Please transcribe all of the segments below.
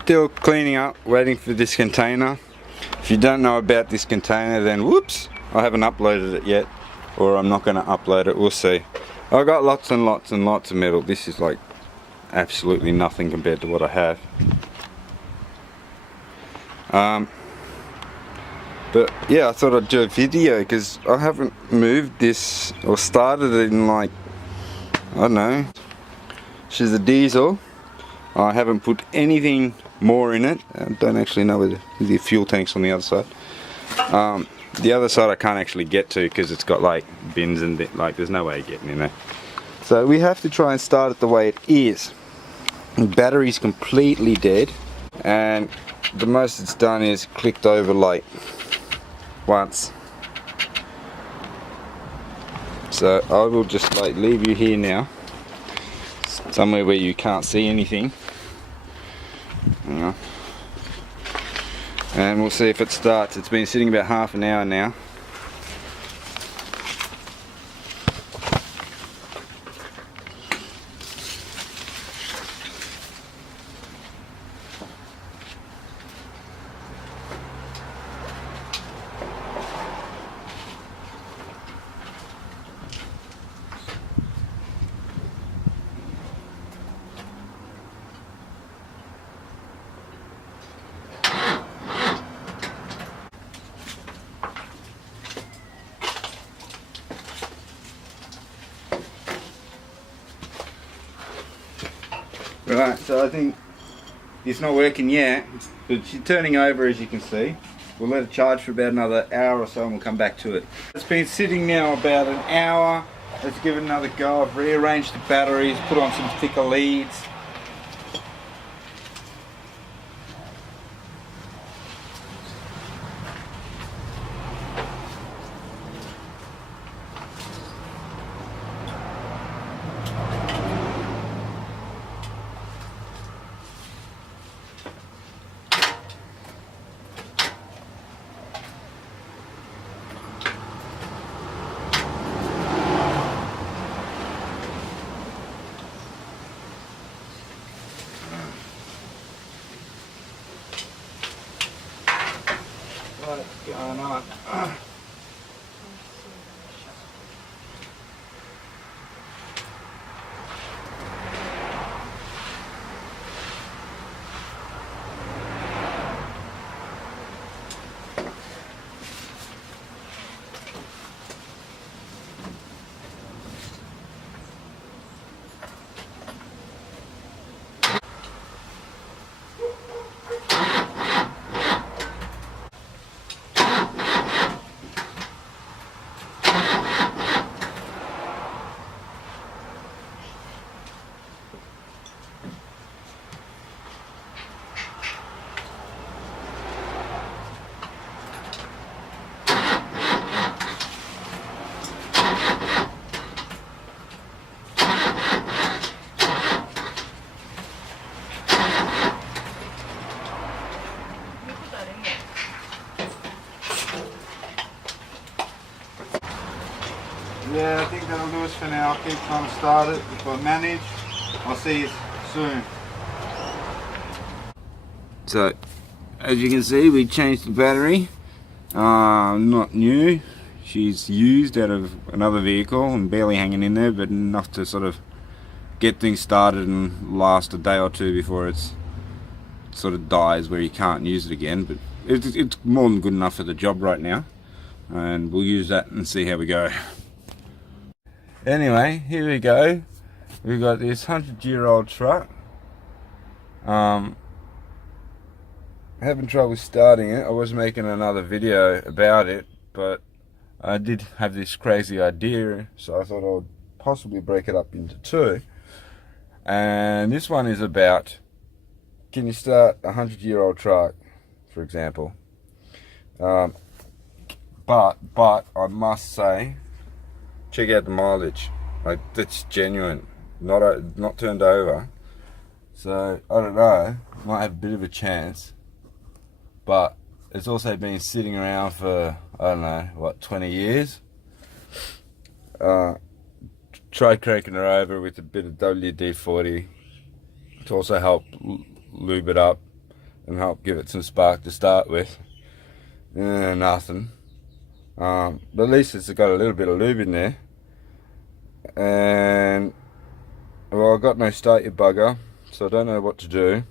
still cleaning up, waiting for this container. If you don't know about this container, then whoops, I haven't uploaded it yet, or I'm not going to upload it, we'll see. I've got lots and lots and lots of metal. This is like absolutely nothing compared to what I have. But yeah, I thought I'd do a video because I haven't moved this or started it in like, I don't know. She's a diesel. I haven't put anything more in it. I don't actually know where the fuel tank's on the other side. The other side I can't actually get to because it's got like bins and like there's no way of getting in there. So we have to try and start it the way it is. The battery's completely dead, and the most it's done is clicked over like once. So I will just like leave you here now, somewhere where you can't see anything. And we'll see if it starts. It's been sitting about half an hour now. Right, so I think it's not working yet, but she's turning over as you can see. We'll let it charge for about another hour or so and we'll come back to it. It's been sitting now about an hour. Let's give it another go. I've rearranged the batteries, put on some thicker leads. What's going on? Yeah, I think that'll do us for now. I'll keep trying to start it. If I manage, I'll see you soon. So, as you can see, we changed the battery. Not new. She's used out of another vehicle and barely hanging in there, but enough to sort of get things started and last a day or two before it sort of dies where you can't use it again. But it's more than good enough for the job right now, and we'll use that and see how we go. Anyway, here we go. We've got this 100-year-old truck. Having trouble starting it. I was making another video about it, but I did have this crazy idea, so I thought I would possibly break it up into two. And this one is about, can you start a 100-year-old truck, for example? But I must say, check out the mileage. Like, that's genuine, not turned over. So I don't know, might have a bit of a chance, but it's also been sitting around for, I don't know, what, 20 years. Tried cranking her over with a bit of WD40 to also help lube it up. and help give it some spark to start with. Nothing. But at least it's got a little bit of lube in there. And well, I've got no starter bugger, so I don't know what to do.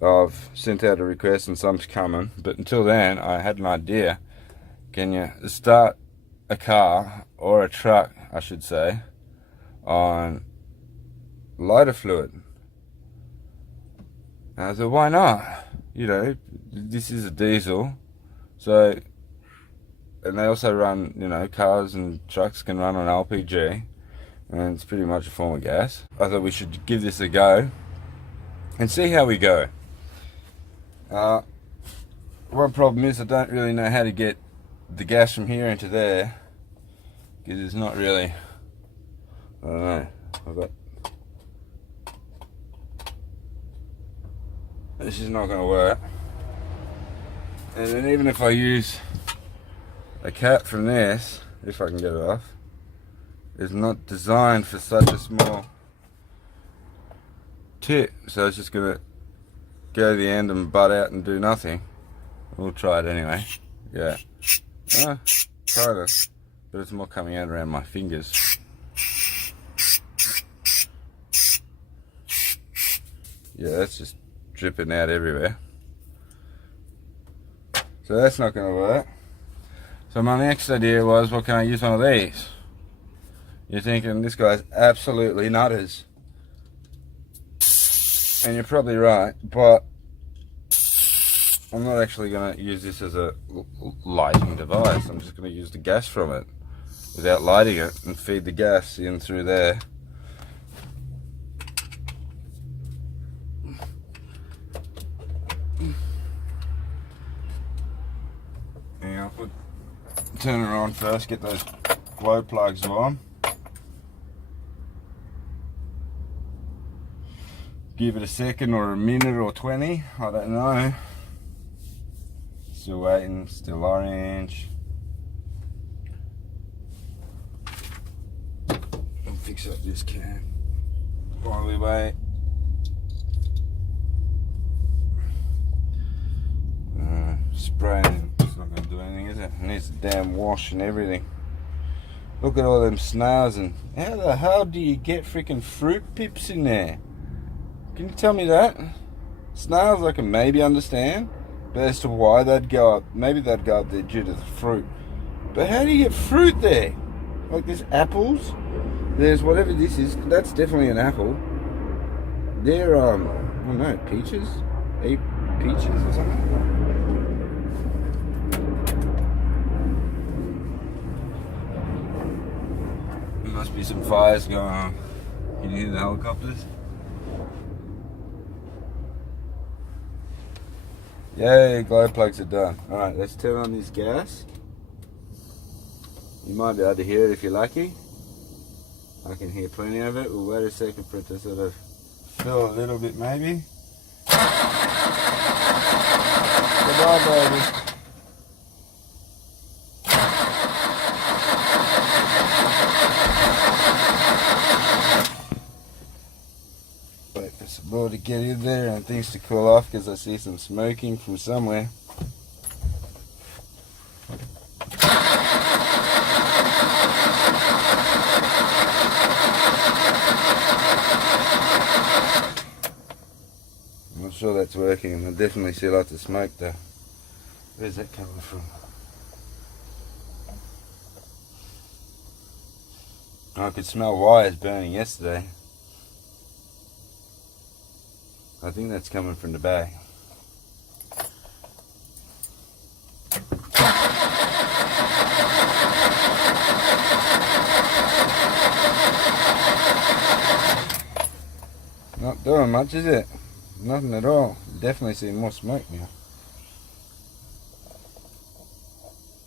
I've sent out a request and some's coming, but until then I had an idea. Can you start a car, or a truck I should say, on lighter fluid? And I thought, why not? You know, this is a diesel, so, and they also run, you know, cars and trucks can run on LPG, and it's pretty much a form of gas. I thought we should give this a go and see how we go. One problem is I don't really know how to get the gas from here into there, because it's not really, I don't know, I've got, this is not going to work. And then even if I use a cap from this, if I can get it off, it's not designed for such a small tip, so it's just going to go to the end and butt out and do nothing. We'll try it anyway. Yeah. Kind of. But it's more coming out around my fingers. Yeah, that's just dripping out everywhere. So that's not going to work. So my next idea was, well, can I use one of these? You're thinking, this guy's absolutely nutters. And you're probably right, but I'm not actually going to use this as a lighting device. I'm just going to use the gas from it without lighting it and feed the gas in through there. Yeah, I'll turn it on first, get those glow plugs on. Give it a second or a minute or 20, I don't know. Still waiting, still orange. I'll fix up this can while we wait. Spraying, it's not going to do anything, is it? It needs a damn wash and everything. Look at all them snails, and how the hell do you get freaking fruit pips in there? Can you tell me that? Snails I can maybe understand, but as to why they'd go up, maybe they'd go up there due to the fruit. But how do you get fruit there? Like there's apples, there's whatever this is, that's definitely an apple. They're, I don't know, peaches? Peaches or something? There must be some fires going on. Can you hear the helicopters? Yay, glow plugs are done. Alright, let's turn on this gas. You might be able to hear it if you're lucky. I can hear plenty of it. We'll wait a second for it to sort of fill a little bit maybe. Goodbye, baby. Wait for some more to get in there and things to cool off, because I see some smoking from somewhere. I'm not sure that's working. I definitely see lots of smoke though. Where's that coming from? I could smell wires burning yesterday. I think that's coming from the bag. Not doing much, is it? Nothing at all. Definitely see more smoke now.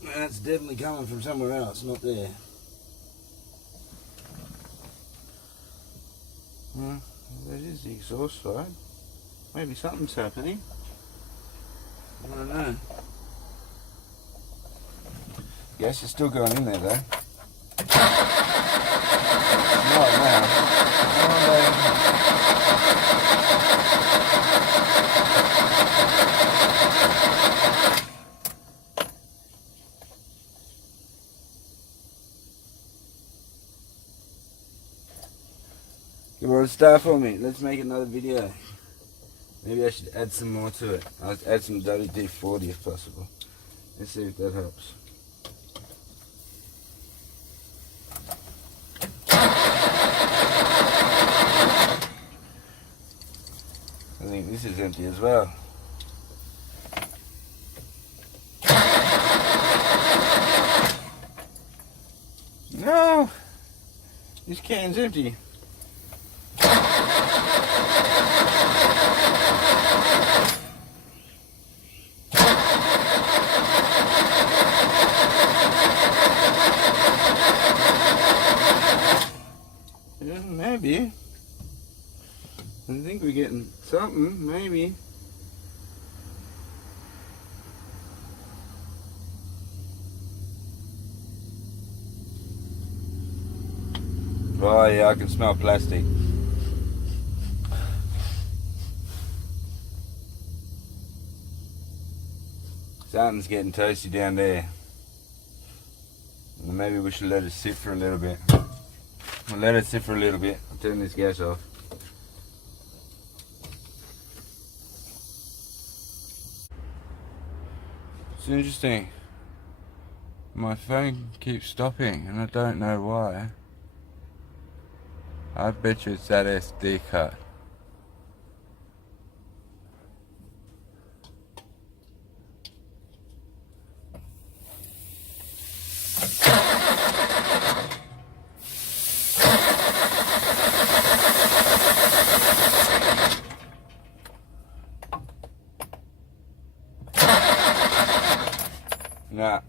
That's definitely coming from somewhere else, not there. Well, that is the exhaust side. Maybe something's happening. I don't know. Gas is still going in there though. Not now. another start for me. Let's make another video. Maybe I should add some more to it. I'll add some WD40 if possible. Let's see if that helps. I think this is empty as well. No! This can's empty. Yeah, maybe. I think we're getting something, maybe. Oh yeah, I can smell plastic. Something's getting toasty down there. Maybe we should let it sit for a little bit. I'll let it sit for a little bit. I'll turn this gas off. It's interesting. My phone keeps stopping and I don't know why. I bet you it's that SD card. Nah,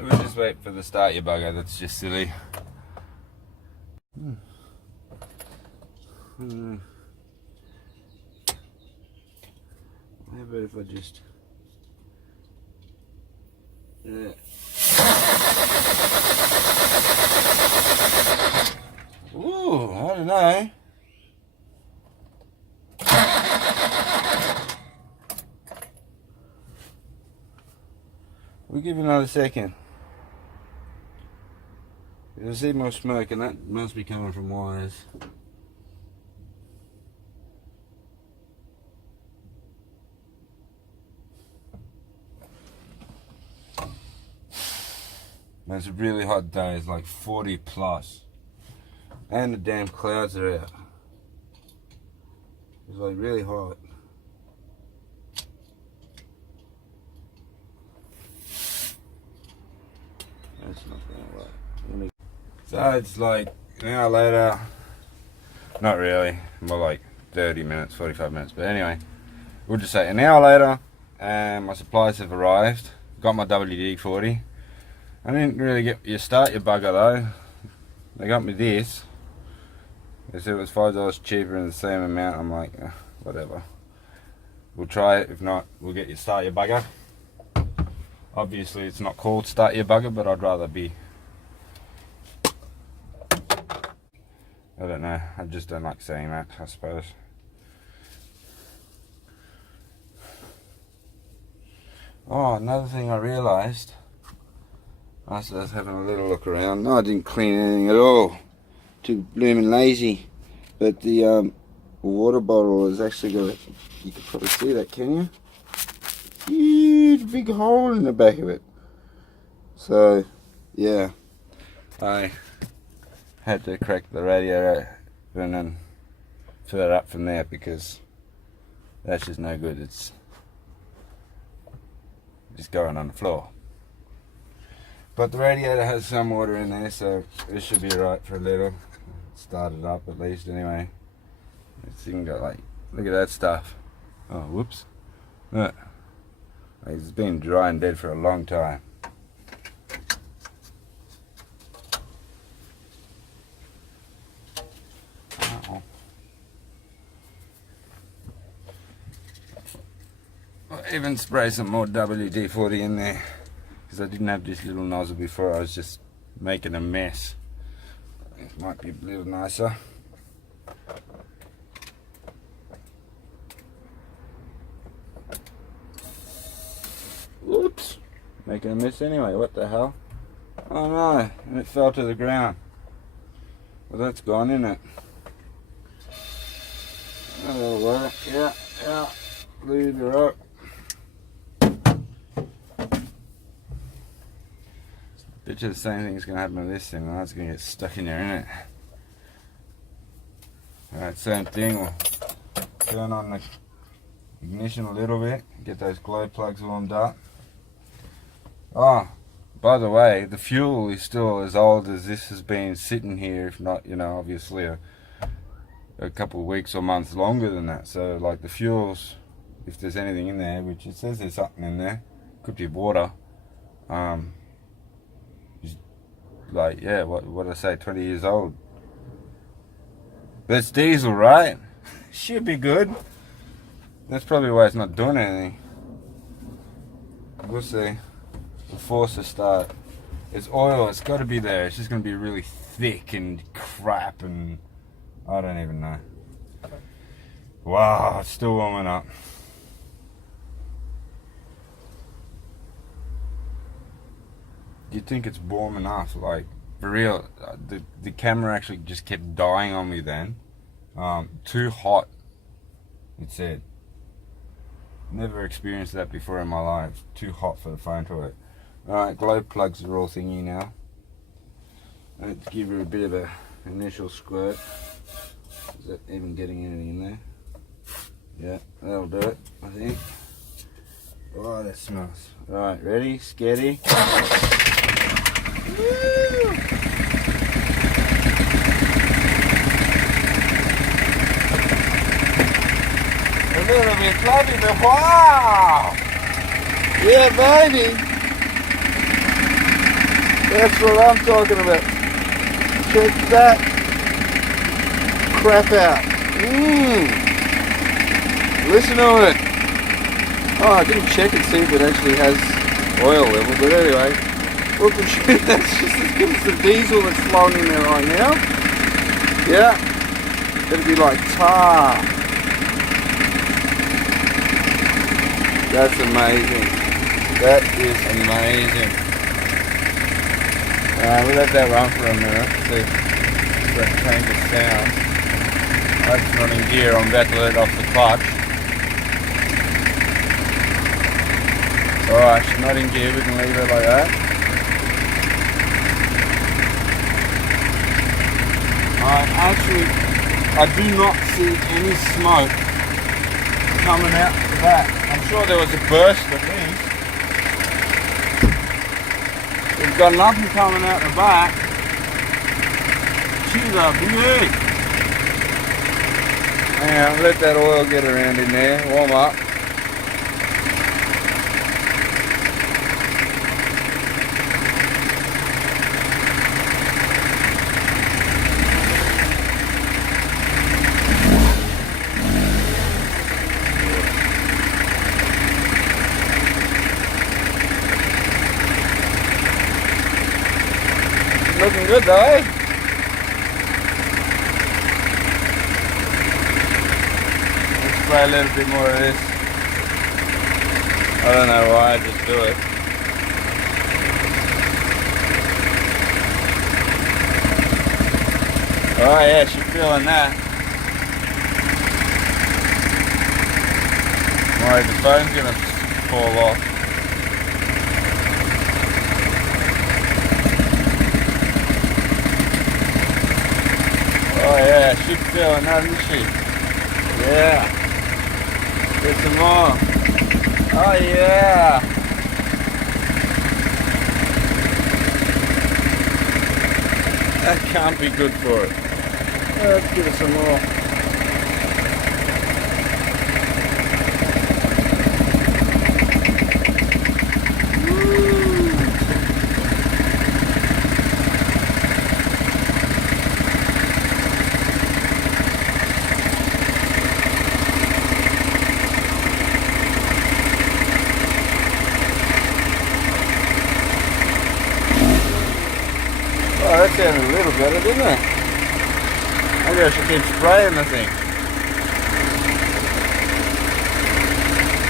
we'll just wait for the start your bugger. That's just silly. How about if I just... Yeah. Ooh, I don't know. We'll give it another second. I see more smoke and that must be coming from wires. It's a really hot day, it's like 40 plus. And the damn clouds are out. It's like really hot. That's not gonna work. So it's like an hour later. Not really, more like 30 minutes, 45 minutes. But anyway, we'll just say an hour later and my supplies have arrived. Got my WD40. I didn't really get your start your bugger though. They got me this. They said it was $5 cheaper and the same amount. I'm like, whatever. We'll try it. If not, we'll get your start your bugger. Obviously it's not called start your bugger, but I'd rather be. I don't know. I just don't like saying that, I suppose. Oh, another thing I realised. I was having a little look around. No, I didn't clean anything at all. Too blooming lazy. But the water bottle has actually got a, you can probably see that, can you? Huge big hole in the back of it. So, yeah. I had to crack the radiator and then fill it up from there because that's just no good. It's just going on the floor. But the radiator has some water in there, so it should be alright for a little. Start it up at least anyway. This thing got like, look at that stuff. Oh, whoops. Look. Like it's been dry and dead for a long time. I'll even spray some more WD-40 in there. I didn't have this little nozzle before, I was just making a mess. It might be a little nicer. Whoops! Making a mess anyway, what the hell? Oh no, and it fell to the ground. Well, that's gone, isn't it? Yeah, leave her up. Bet you the same thing's gonna happen to this thing, right? It's gonna get stuck in there, innit? Alright, same thing. We'll turn on the ignition a little bit, get those glow plugs warmed up. Oh, by the way, the fuel is still as old as this has been sitting here, if not, you know, obviously a couple of weeks or months longer than that. So, like, the fuels, if there's anything in there, which it says there's something in there, could be water. Like, yeah, what did I say, 20 years old. But it's diesel, right? Should be good. That's probably why it's not doing anything. We'll see. We'll force a start. It's oil, it's got to be there. It's just going to be really thick and crap and I don't even know. Wow, it's still warming up. You'd think it's warm enough, like, for real. The camera actually just kept dying on me then. Too hot, it said. Never experienced that before in my life. Too hot for the phone to work. Alright, glow plugs are all thingy now. Let's give her a bit of a initial squirt. Is that even getting anything in there? Yeah, that'll do it, I think. Oh, that smells. Alright, ready? Steady. Woo! A little bit fluffy, but wow! Yeah, baby! That's what I'm talking about. Check that crap out. Listen to it. Oh, I didn't check and see if it actually has oil level, but anyway, look at you. That's just as good as the diesel that's flowing in there right now. Yeah, it'll be like tar. That's amazing. That is amazing. We'll let that run for a minute. See if that changes sound. That's not in gear. I'm about to let it off the clutch. Alright, she's not in gear. We can leave it like that. Actually, I do not see any smoke coming out the back. I'm sure there was a burst at least. We've got nothing coming out the back. She's a big. Yeah, let that oil get around in there, warm up. Looking good though, eh? Let's try a little bit more of this. I don't know why, I just do it. Oh yeah, she's feeling that. Alright, the phone's gonna fall off. Oh yeah, she's feeling that, isn't she? Yeah. Get some more. Oh yeah. That can't be good for it. Let's give it some more. Oh, that sounded a little better, didn't it? Maybe I should keep spraying the thing.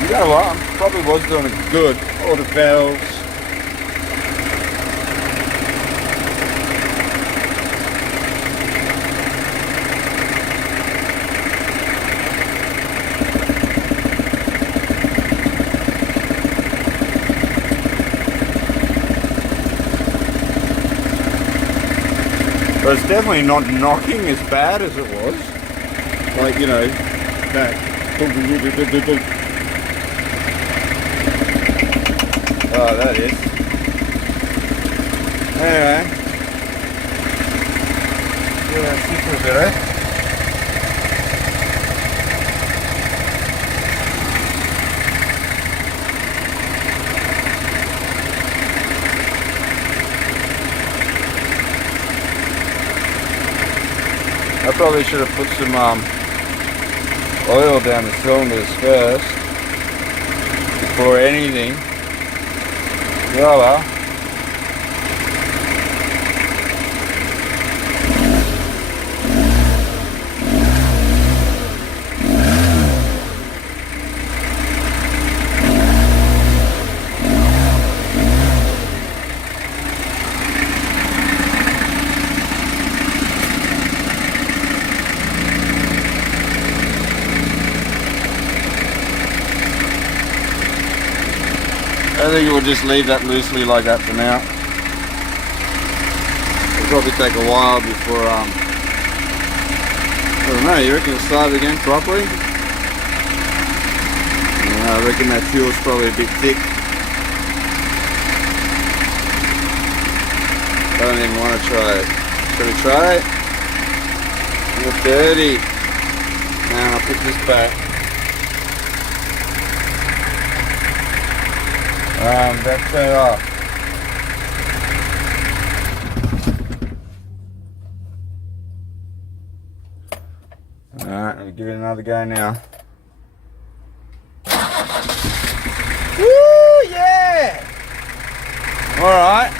You know what? I probably was doing it good. All the valves. But it's definitely not knocking as bad as it was. Like, you know, that. Oh, that is. Anyway. Yeah, that's it for a bit, eh? I probably should have put some oil down the cylinders first before anything. Yeah, well. I think we'll just leave that loosely like that for now. It'll probably take a while before, I don't know, you reckon it'll start again properly? I reckon that fuel's probably a bit thick. I don't even want to try it. Should we try it? It's dirty. Now I'll put this back. That's turned off. Alright, we'll give it another go now. Woo, yeah! Alright.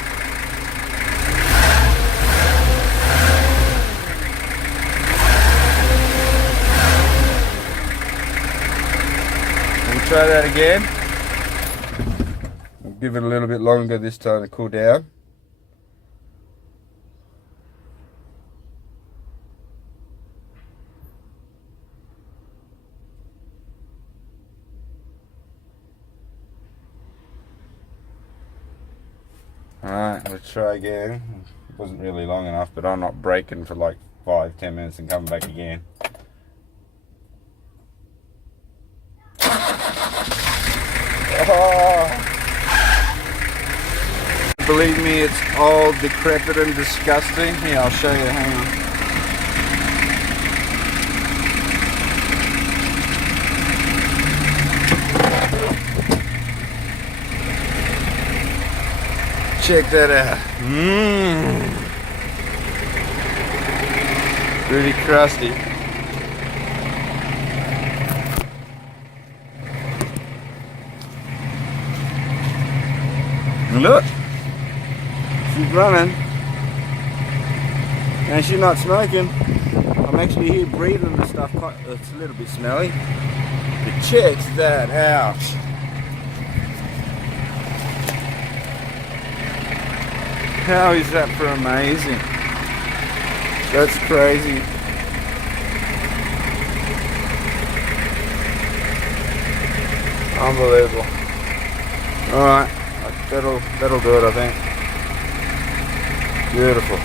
We'll try that again. Give it a little bit longer this time to cool down. Alright, let's try again. It wasn't really long enough, but I'm not braking for like 5-10 minutes and coming back again. Oh. Believe me, it's all decrepit and disgusting. Here, I'll show you, hang on. Check that out. Pretty crusty. Look. She's running, and she's not smoking. I'm actually here breathing the stuff. It's a little bit smelly. But check that out. How is that for amazing? That's crazy. Unbelievable. All right, that'll do it, I think. Beautiful.